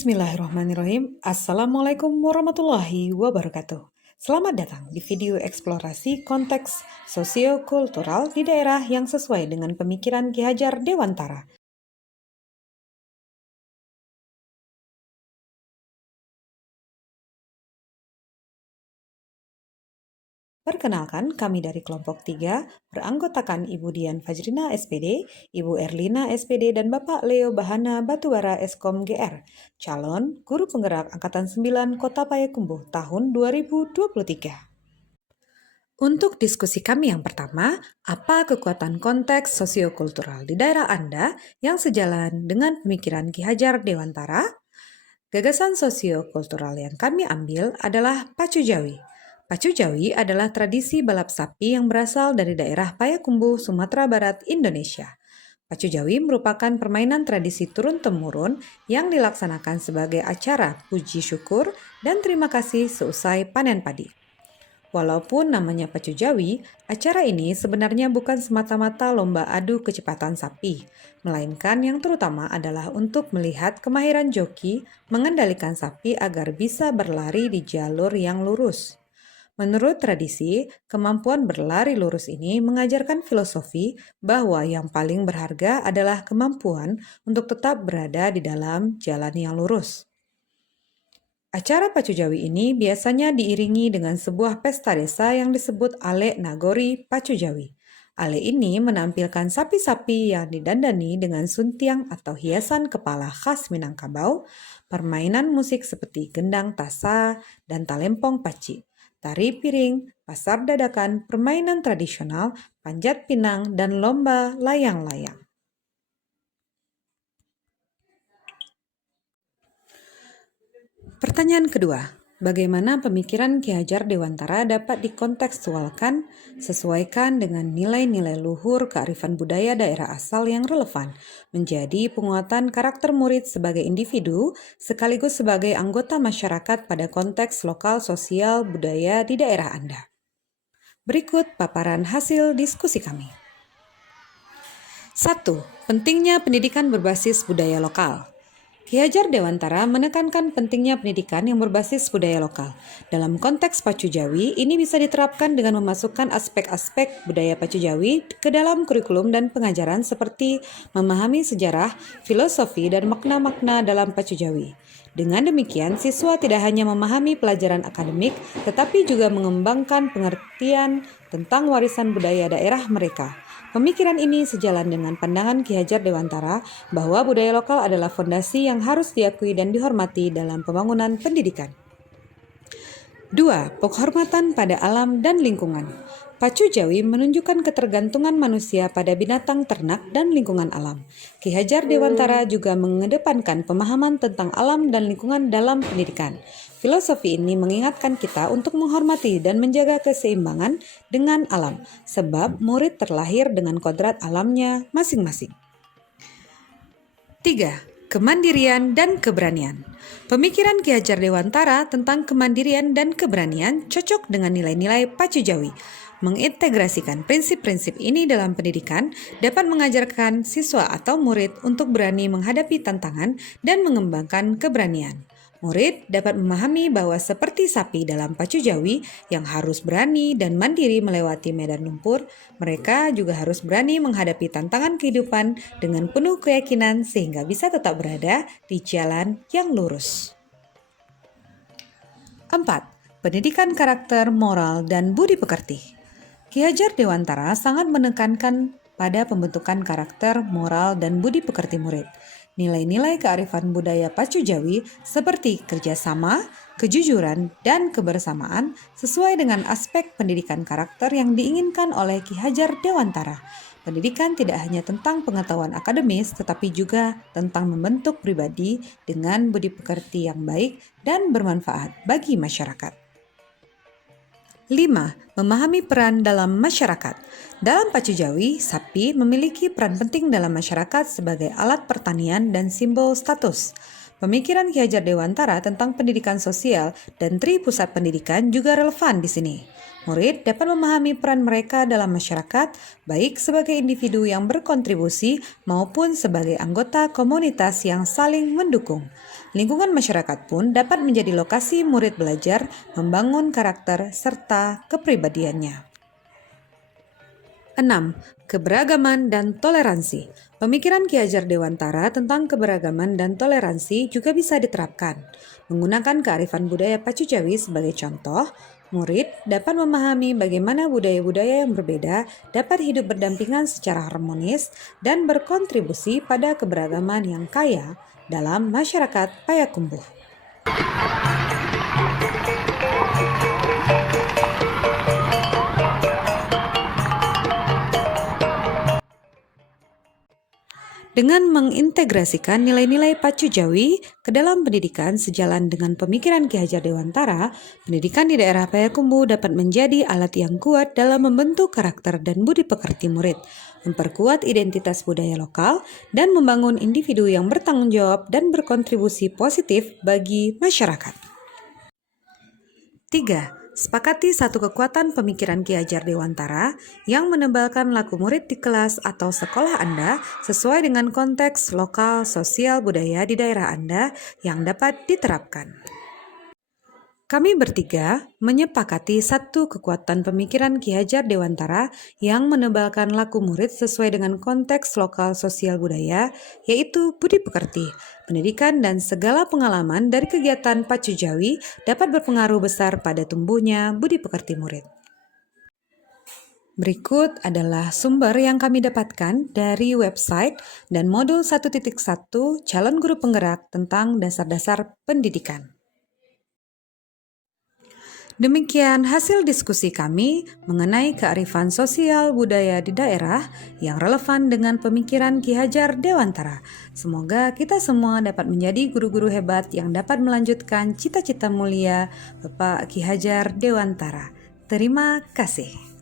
Bismillahirrahmanirrahim. Assalamualaikum warahmatullahi wabarakatuh. Selamat datang di video eksplorasi konteks sosiokultural di daerah yang sesuai dengan pemikiran Ki Hajar Dewantara. Perkenalkan, kami dari kelompok 3 beranggotakan Ibu Dian Fajrina SPD, Ibu Erlina SPD, dan Bapak Leo Bahana Batubara Eskom GR, calon guru penggerak Angkatan 9 Kota Payakumbuh tahun 2023. Untuk diskusi kami yang pertama, apa kekuatan konteks sosiokultural di daerah Anda yang sejalan dengan pemikiran Ki Hajar Dewantara? Gagasan sosiokultural yang kami ambil adalah Pacu Jawi. Pacu Jawi adalah tradisi balap sapi yang berasal dari daerah Payakumbuh, Sumatera Barat, Indonesia. Pacu Jawi merupakan permainan tradisi turun-temurun yang dilaksanakan sebagai acara puji syukur dan terima kasih seusai panen padi. Walaupun namanya Pacu Jawi, acara ini sebenarnya bukan semata-mata lomba adu kecepatan sapi, melainkan yang terutama adalah untuk melihat kemahiran joki mengendalikan sapi agar bisa berlari di jalur yang lurus. Menurut tradisi, kemampuan berlari lurus ini mengajarkan filosofi bahwa yang paling berharga adalah kemampuan untuk tetap berada di dalam jalan yang lurus. Acara Pacu Jawi ini biasanya diiringi dengan sebuah pesta desa yang disebut Ale Nagori Pacu Jawi. Ale ini menampilkan sapi-sapi yang didandani dengan suntiang atau hiasan kepala khas Minangkabau, permainan musik seperti gendang tasa dan talempong paci, tari piring, pasar dadakan, permainan tradisional, panjat pinang, dan lomba layang-layang. Pertanyaan kedua, bagaimana pemikiran Ki Hajar Dewantara dapat dikontekstualkan, sesuaikan dengan nilai-nilai luhur kearifan budaya daerah asal yang relevan, menjadi penguatan karakter murid sebagai individu sekaligus sebagai anggota masyarakat pada konteks lokal sosial budaya di daerah Anda. Berikut paparan hasil diskusi kami. 1. Pentingnya pendidikan berbasis budaya lokal. Ki Hajar Dewantara menekankan pentingnya pendidikan yang berbasis budaya lokal. Dalam konteks Pacu Jawi, ini bisa diterapkan dengan memasukkan aspek-aspek budaya Pacu Jawi ke dalam kurikulum dan pengajaran seperti memahami sejarah, filosofi, dan makna-makna dalam Pacu Jawi. Dengan demikian, siswa tidak hanya memahami pelajaran akademik, tetapi juga mengembangkan pengertian tentang warisan budaya daerah mereka. Pemikiran ini sejalan dengan pandangan Ki Hajar Dewantara bahwa budaya lokal adalah fondasi yang harus diakui dan dihormati dalam pembangunan pendidikan. 2. Penghormatan pada alam dan lingkungan. Pacu Jawi menunjukkan ketergantungan manusia pada binatang ternak dan lingkungan alam. Ki Hajar Dewantara juga mengedepankan pemahaman tentang alam dan lingkungan dalam pendidikan. Filosofi ini mengingatkan kita untuk menghormati dan menjaga keseimbangan dengan alam, sebab murid terlahir dengan kodrat alamnya masing-masing. 3. Kemandirian dan keberanian. Pemikiran Ki Hajar Dewantara tentang kemandirian dan keberanian cocok dengan nilai-nilai Pacu Jawi. Mengintegrasikan prinsip-prinsip ini dalam pendidikan dapat mengajarkan siswa atau murid untuk berani menghadapi tantangan dan mengembangkan keberanian. Murid dapat memahami bahwa seperti sapi dalam Pacu Jawi yang harus berani dan mandiri melewati medan lumpur, mereka juga harus berani menghadapi tantangan kehidupan dengan penuh keyakinan sehingga bisa tetap berada di jalan yang lurus. 4. Pendidikan karakter, moral, dan budi pekerti. Ki Hajar Dewantara sangat menekankan pada pembentukan karakter, moral, dan budi pekerti murid. Nilai-nilai kearifan budaya Pacu Jawi seperti kerjasama, kejujuran, dan kebersamaan sesuai dengan aspek pendidikan karakter yang diinginkan oleh Ki Hajar Dewantara. Pendidikan tidak hanya tentang pengetahuan akademis, tetapi juga tentang membentuk pribadi dengan budi pekerti yang baik dan bermanfaat bagi masyarakat. 5. Memahami peran dalam masyarakat. Dalam Pacu Jawi, sapi memiliki peran penting dalam masyarakat sebagai alat pertanian dan simbol status. Pemikiran Ki Hajar Dewantara tentang pendidikan sosial dan Tri Pusat Pendidikan juga relevan di sini. Murid dapat memahami peran mereka dalam masyarakat, baik sebagai individu yang berkontribusi maupun sebagai anggota komunitas yang saling mendukung. Lingkungan masyarakat pun dapat menjadi lokasi murid belajar membangun karakter serta kepribadiannya. 6. Keberagaman dan toleransi. Pemikiran Ki Hajar Dewantara tentang keberagaman dan toleransi juga bisa diterapkan. Menggunakan kearifan budaya Pacu Jawi sebagai contoh, murid dapat memahami bagaimana budaya-budaya yang berbeda dapat hidup berdampingan secara harmonis dan berkontribusi pada keberagaman yang kaya dalam masyarakat Payakumbuh. Dengan mengintegrasikan nilai-nilai Pacu Jawi ke dalam pendidikan sejalan dengan pemikiran Ki Hajar Dewantara, pendidikan di daerah Payakumbuh dapat menjadi alat yang kuat dalam membentuk karakter dan budi pekerti murid, memperkuat identitas budaya lokal, dan membangun individu yang bertanggung jawab dan berkontribusi positif bagi masyarakat. 3. Sepakati satu kekuatan pemikiran Ki Hajar Dewantara yang menebalkan laku murid di kelas atau sekolah Anda sesuai dengan konteks lokal, sosial, budaya di daerah Anda yang dapat diterapkan. Kami bertiga menyepakati satu kekuatan pemikiran Ki Hajar Dewantara yang menebalkan laku murid sesuai dengan konteks lokal sosial budaya, yaitu budi pekerti. Pendidikan dan segala pengalaman dari kegiatan Pacu Jawi dapat berpengaruh besar pada tumbuhnya budi pekerti murid. Berikut adalah sumber yang kami dapatkan dari website dan modul 1.1 calon guru penggerak tentang dasar-dasar pendidikan. Demikian hasil diskusi kami mengenai kearifan sosial budaya di daerah yang relevan dengan pemikiran Ki Hajar Dewantara. Semoga kita semua dapat menjadi guru-guru hebat yang dapat melanjutkan cita-cita mulia Bapak Ki Hajar Dewantara. Terima kasih.